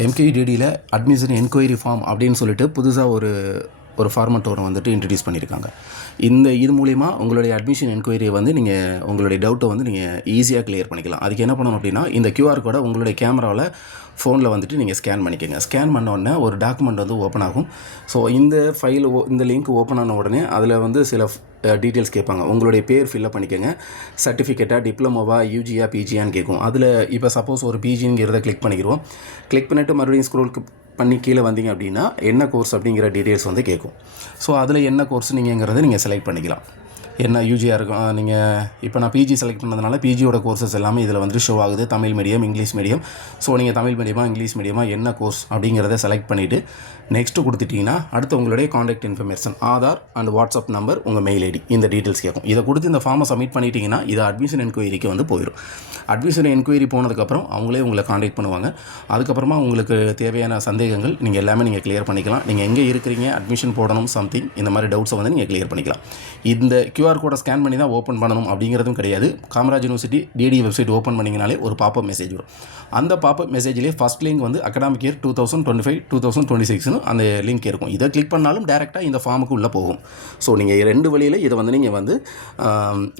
எம்கேடிடியில் admission enquiry form அப்படின்னு சொல்லிட்டு புதுசாக ஒரு ஃபார்மெட் ஒன்று வந்துட்டு இன்ட்ரடியூஸ் பண்ணியிருக்காங்க. இது மூலிமா உங்களுடைய அட்மிஷன் என்கொயரியை வந்து நீங்கள் உங்களுடைய டவுட்டை வந்து நீங்கள் ஈஸியாக கிளியர் பண்ணிக்கலாம். அதுக்கு என்ன பண்ணணும் அப்படின்னா, இந்த கியூஆர் கோடை உங்களுடைய கேமராவில் ஃபோனில் வந்துட்டு நீங்கள் ஸ்கேன் பண்ணிக்கோங்க. ஸ்கேன் பண்ண உடனே ஒரு டாக்குமெண்ட் வந்து ஓப்பன் ஆகும். ஸோ இந்த ஃபைல் இந்த லிங்க் ஓப்பன் ஆன உடனே அதில் வந்து சில டீட்டெயில்ஸ் கேட்பாங்க. உங்களுடைய பேர் ஃபில்அப் பண்ணிக்கோங்க. சர்டிஃபிகேட்டா, டிப்ளமோவா, யூஜியா, பிஜியான்னு கேட்கும். அதில் இப்போ சப்போஸ் ஒரு பிஜிங்கிறத கிளிக் பண்ணிக்கிறோம். கிளிக் பண்ணிவிட்டு மறுபடியும் ஸ்க்ரோல் பண்ணி கீழே வந்தீங்க அப்படின்னா என்ன கோர்ஸ் அப்படிங்கிற டீட்டெயில்ஸ் வந்து கேட்கும். ஸோ அதில் என்ன கோர்ஸ் நீங்கிறத நீங்கள் செலக்ட் பண்ணிக்கலாம். என்ன யூஜியாக இருக்கும். நீங்கள் இப்போ நான் பிஜி செலக்ட் பண்ணதுனால பிஜியோட கோர்சஸ் எல்லாமே இதில் வந்துட்டு ஷோ ஆகுது. Tamil medium, English medium. So நீங்கள் தமிழ் மீடியமாக, இங்கிலீஷ் மீடியமாக என்ன கோர்ஸ் அப்படிங்கிறத செலக்ட் பண்ணிவிட்டு நெக்ஸ்ட்டு கொடுத்துட்டிங்கன்னா அடுத்து உங்களுடைய contact information, Aadhaar and WhatsApp number, உங்கள் மெயில் ஐடி, இந்த டீட்டெயில்ஸ் கேட்கும். இதை கொடுத்து இந்த ஃபார்மை சப்மிட் பண்ணிட்டீங்கன்னா இது அட்மிஷன் என்கொயரிக்கு வந்து போயிடும். அட்மிஷன் என்கொயரி போனதுக்கப்புறம் அவங்களே உங்களை காண்டாக்ட் பண்ணுவாங்க. அதுக்கப்புறமா உங்களுக்கு தேவையான சந்தேகங்கள் நீங்கள் எல்லாமே நீங்கள் கிளியர் பண்ணிக்கலாம். நீங்கள் எங்கே இருக்கிறீங்க, அட்மிஷன் போடணும், சம்திங் இந்த மாதிரி டவுட்ஸை வந்து நீங்கள் கிளியர் பண்ணிக்கலாம். இந்த கியூஆர் கோடை ஸ்கேன் பண்ணி தான் ஓப்பன் பண்ணணும் அப்படிங்கிறதும் கிடையாது. Kamaraj university DD website open பண்ணிங்கனாலே ஒரு பாப்பப் மெசேஜ் வரும். அந்த பாப்பப் மெசேஜ்லேயே ஃபஸ்ட் லிங்க் வந்து அகடாமிக் இயர் 2025-2026 அந்த லிங்க் இருக்கும். இதை கிளிக் பண்ணாலும் டேரெக்டாக இந்த ஃபார்முக்கு உள்ளே போகும். ஸோ நீங்கள் 2 வழியில் இதை வந்து நீங்கள் வந்து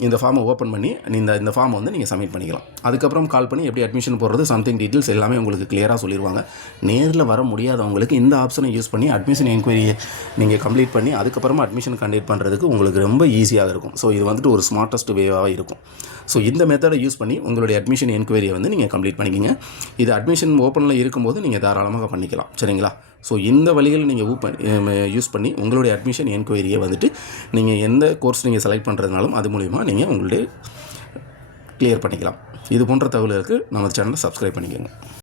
இந்த ஃபார்மை ஓப்பன் பண்ணி இந்த ஃபார்மை வந்து நீங்கள் சப்மிட் பண்ணிக்கலாம். அதுக்கப்புறம் கால் பண்ணி எப்படி அட்மிஷன் போடுறது, சம்திங் டீட்டெயில்ஸ் எல்லாமே உங்களுக்கு கிளியராக சொல்லிடுவாங்க. நேரில் வர முடியாதவங்களுக்கு இந்த ஆப்ஷனை யூஸ் பண்ணி அட்மிஷன் என்கொயரியை நீங்கள் கம்ப்ளீட் பண்ணி அதுக்கப்புறமா அட்மிஷன் கண்டக்ட் பண்ணுறதுக்கு உங்களுக்கு ரொம்ப ஈஸியாக இருக்கும். ஸோ இது வந்துட்டு ஒரு ஸ்மார்ட்டஸ்ட் வேவாக இருக்கும். ஸோ இந்த மெத்தடை யூஸ் பண்ணி உங்களுடைய அட்மிஷன் என்கொயரியை வந்து நீங்கள் கம்ப்ளீட் பண்ணிக்கிங்க. இது அட்மிஷன் ஓப்பனில் இருக்கும்போது நீங்கள் தாராளமாக பண்ணிக்கலாம். சரிங்களா? ஸோ இந்த வழிகள் நீங்கள் யூஸ் பண்ணி உங்களுடைய அட்மிஷன் என்கொயரியை வந்துட்டு நீங்கள் எந்த கோர்ஸ் நீங்கள் செலக்ட் பண்ணுறதுனாலும் அது மூலிமா நீங்கள் உங்களுடைய கிளியர் பண்ணிக்கலாம். இது போன்ற தகவலுக்கு நம்ம சேனலை சப்ஸ்கிரைப் பண்ணிக்கோங்க.